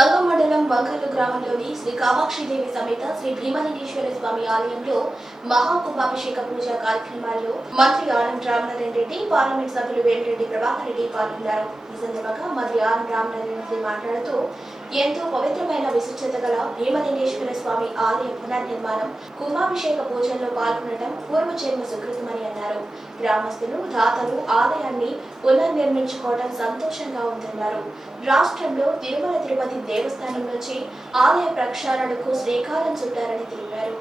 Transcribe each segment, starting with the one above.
సంగం మండలం వంకర్లు గ్రామంలోని శ్రీ కామాక్షిదేవి సమేత శ్రీ భీమలింగేశ్వర స్వామి ఆలయంలో మహాకుంభాభిషేక పూజ కార్యక్రమాల్లో మంత్రి ఆనం రామనారాయణ రెడ్డి పార్లమెంట్ సభ్యులు వేమిరెడ్డి ప్రభాకర్ రెడ్డి పాల్గొన్నారు. ఈ సందర్భంగా మంత్రి ఆనం రామనారాయణ రెడ్డి మాట్లాడుతూ ఎంతో పవిత్రమైన విశిష్టత గల భీమలింగేశ్వర స్వామి ఆలయ పునర్నిర్మాణం కుంభాభిషేక పూజల్లో పాల్గొనడం పూర్వజన్మ సుకృతమని అన్నారు గ్రామస్తులు దాతలు ఆలయాన్ని పునర్నిర్మించుకోవడం సంతోషంగా ఉందన్నారు రాష్ట్రంలో తిరుమల తిరుపతి దేవస్థానం నుంచి ఆలయ ప్రక్షాళనకు శ్రీకారం చుట్టారని తెలిపారు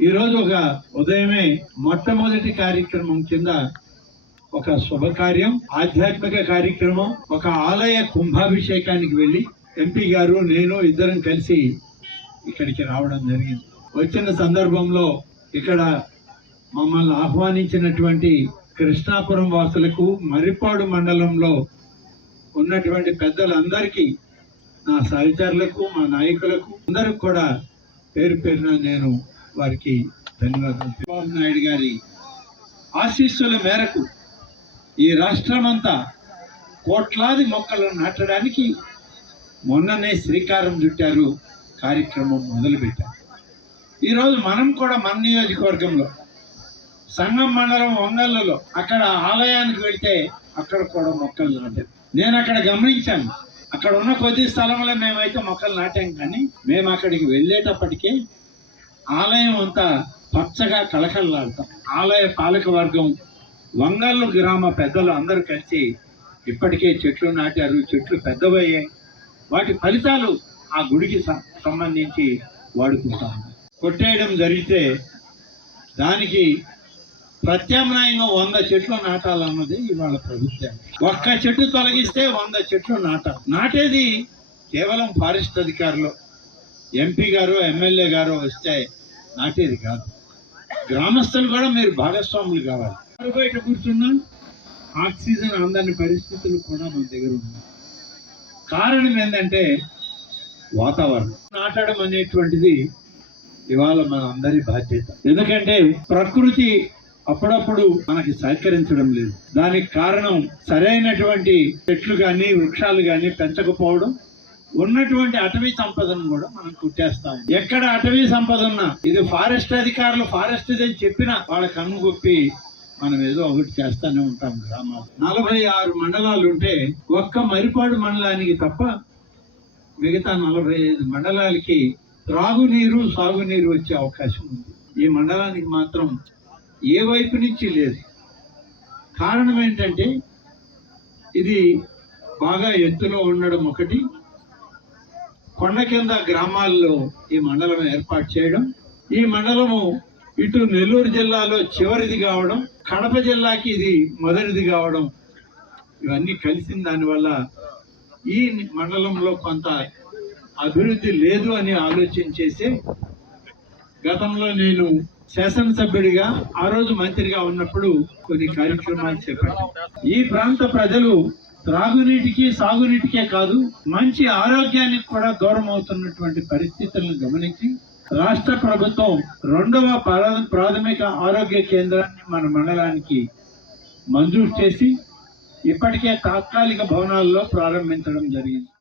ఈ రోజు ఒక ఉదయమే మొట్టమొదటి కార్యక్రమం కింద ఒక శుభకార్యం ఆధ్యాత్మిక కార్యక్రమం ఒక ఆలయ కుంభాభిషేకానికి వెళ్ళి ఎంపీ గారు నేను ఇద్దరం కలిసి ఇక్కడికి రావడం జరిగింది. వచ్చిన సందర్భంలో ఇక్కడ మమ్మల్ని ఆహ్వానించినటువంటి కృష్ణాపురం వాసులకు మరిపాడు మండలంలో ఉన్నటువంటి పెద్దలందరికీ నా సహచరులకు మా నాయకులకు అందరికి కూడా పేరు పేరున నేను వారికి ధన్యవాదాలు చంద్రబాబు నాయుడు గారి ఆశీస్సుల మేరకు ఈ రాష్ట్రమంతా కోట్లాది మొక్కలు నాటడానికి మొన్ననే శ్రీకారం చుట్టారు కార్యక్రమం మొదలుపెట్టారు. ఈరోజు మనం కూడా మన నియోజకవర్గంలో సంగం మండలం వంగళ్ళలో అక్కడ ఆలయానికి వెళ్తే అక్కడ కూడా మొక్కలు నాటారు. నేను అక్కడ గమనించాను. అక్కడ ఉన్న కొద్ది స్థలంలో మేమైతే మొక్కలు నాటాం కానీ మేము అక్కడికి వెళ్ళేటప్పటికే ఆలయం అంతా పచ్చగా కలకలలాడతాం ఆలయ పాలక వర్గం వంగళ్ళు గ్రామ పెద్దలు అందరూ కలిసి ఇప్పటికే చెట్లు నాటారు చెట్లు పెద్దవయ్యాయి. వాటి ఫలితాలు ఆ గుడికి సంబంధించి వాడుకుంటాం. కొట్టేయడం జరిగితే దానికి ప్రత్యామ్నాయంగా వంద చెట్లు నాటాలన్నది ఇవాళ ప్రభుత్వం. ఒక్క చెట్టు తొలగిస్తే వంద చెట్లు నాటాలి నాటేది కేవలం ఫారెస్ట్ అధికారులు. ఎంపీ గారు ఎమ్మెల్యే గారు వస్తే నాటేది కాదు. గ్రామస్తులు కూడా మీరు భాగస్వాములు కావాలి. బయట కూర్చున్నా ఆక్సిజన్ అందని పరిస్థితులు కూడా మన దగ్గర ఉన్నాయి. కారణం ఏంటంటే వాతావరణం. నాటడం అనేటువంటిది ఇవాళ మన అందరి బాధ్యత. ఎందుకంటే ప్రకృతి అప్పుడప్పుడు మనకి సహకరించడం లేదు. దానికి కారణం సరైనటువంటి చెట్లు కానీ వృక్షాలు కానీ పెంచకపోవడం ఉన్నటువంటి అటవీ సంపదను కూడా మనం కుట్టేస్తాం ఎక్కడ అటవీ సంపద ఉన్నా ఇది ఫారెస్ట్ అధికారులు ఫారెస్ట్ అని చెప్పినా వాళ్ళ కన్ను గొప్పి మనం ఏదో ఒకటి చేస్తానే ఉంటాం గ్రామాలు నలభై ఆరు మండలాలు ఉంటే ఒక్క మరిపాడు మండలానికి తప్ప మిగతా నలభై ఐదు మండలాలకి త్రాగునీరు సాగునీరు వచ్చే అవకాశం ఉంది. ఈ మండలానికి మాత్రం ఏ వైపు నుంచి లేదు. కారణం ఏంటంటే ఇది బాగా ఎత్తులో ఉండడం ఒకటి. కొండ కింద గ్రామాల్లో ఈ మండలం ఏర్పాటు చేయడం ఈ మండలము ఇటు నెల్లూరు జిల్లాలో చివరిది కావడం కడప జిల్లాకి ఇది మొదటిది కావడం ఇవన్నీ కలిసిన దానివల్ల ఈ మండలంలో కొంత అభివృద్ధి లేదు అని ఆలోచన చేసే గతంలో నేను శాసనసభ్యుడిగా ఆ రోజు మంత్రిగా ఉన్నప్పుడు కొన్ని కార్యక్రమాలు చేపట్టాను ఈ ప్రాంత ప్రజలు త్రాగునీటికి సాగునీటికే కాదు మంచి ఆరోగ్యానికి కూడా దూరం అవుతున్నటువంటి పరిస్థితులను గమనించి రాష్ట్ర ప్రభుత్వం రెండవ ప్రాథమిక ఆరోగ్య కేంద్రాన్ని మన మండలానికి మంజూరు చేసి ఇప్పటికే తాత్కాలిక భవనాల్లో ప్రారంభించడం జరిగింది.